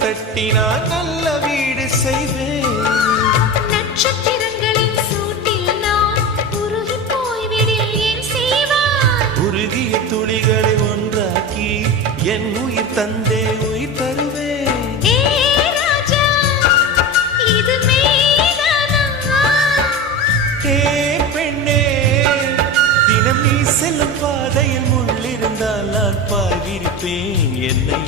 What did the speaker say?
தட்டினால் நல்ல வீடு செய்வேன். நட்சத்திரங்களின் சூட்டில் நான் உருகி போய்விடில் ஏன் செய்வாய்? உருகிய துளிகளை ஒன்றாக்கி என் உயிர் தந்தே உயிர் தருவேன். ஏ ராஜா, இது மெய்தானா? ஏ பெண்ணே, தினம் நீ செல்லும் பாதையில் முள்ளிருந்தால் நான் பாய் விரிப்பேன். என்னை